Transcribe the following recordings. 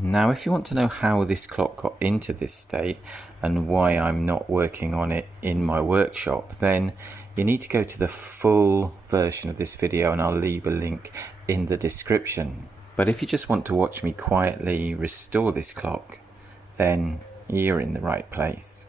Now, if you want to know how this clock got into this state and why I'm not working on it in my workshop, then you need to go to the full version of this video, and I'll leave a link in the description. But if you just want to watch me quietly restore this clock, then you're in the right place.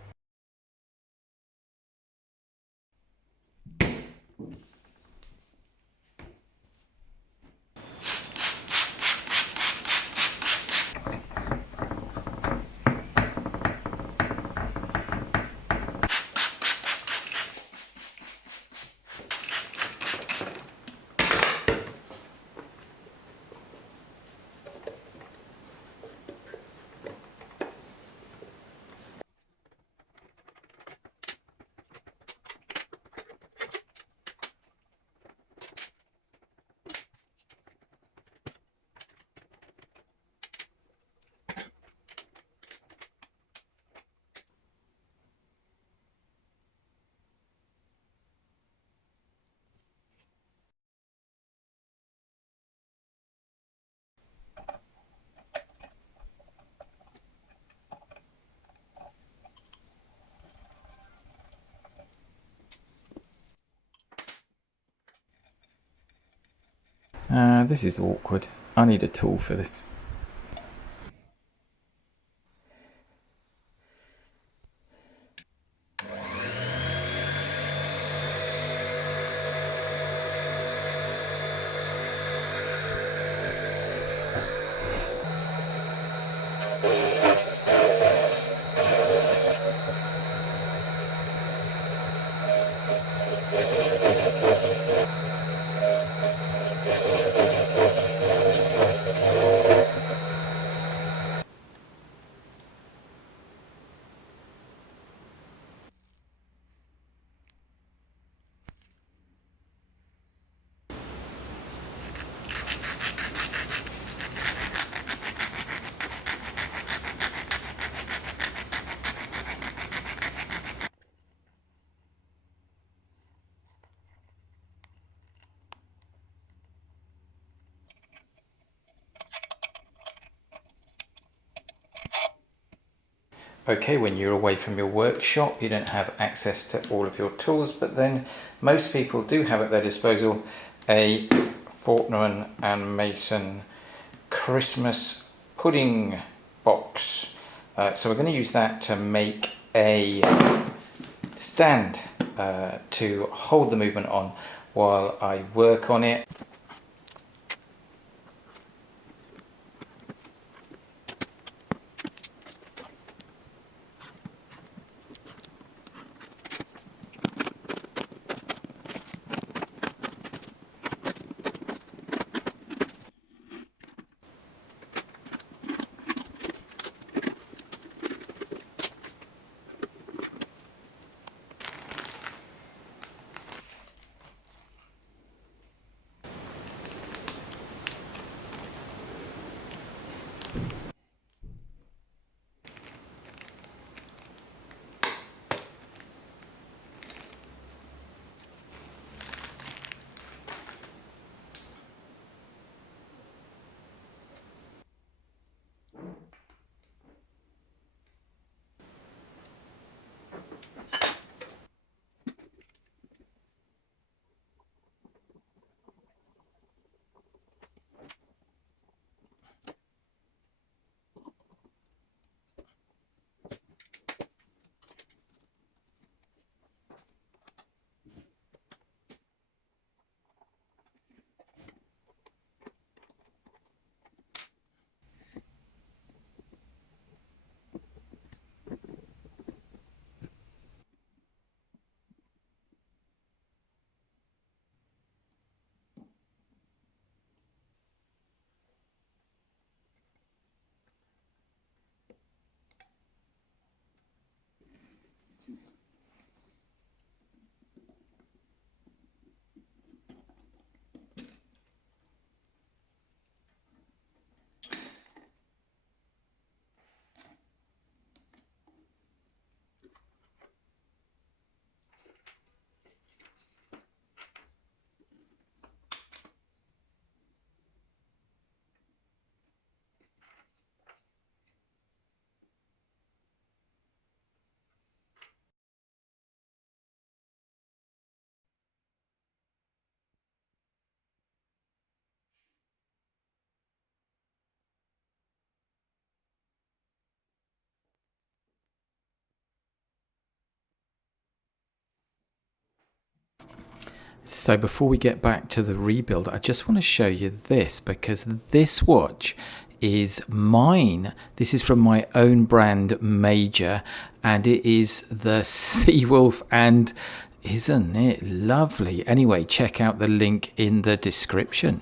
This is awkward. I need a tool for this. Okay, when you're away from your workshop, you don't have access to all of your tools, but then most people do have at their disposal a Fortnum and Mason Christmas pudding box. So we're going to use that to make a stand to hold the movement on while I work on it. So before we get back to the rebuild, I just want to show you this, because this watch is mine. This is from my own brand, Major, and it is the Seawolf, and isn't it lovely? Anyway, check out the link in the description.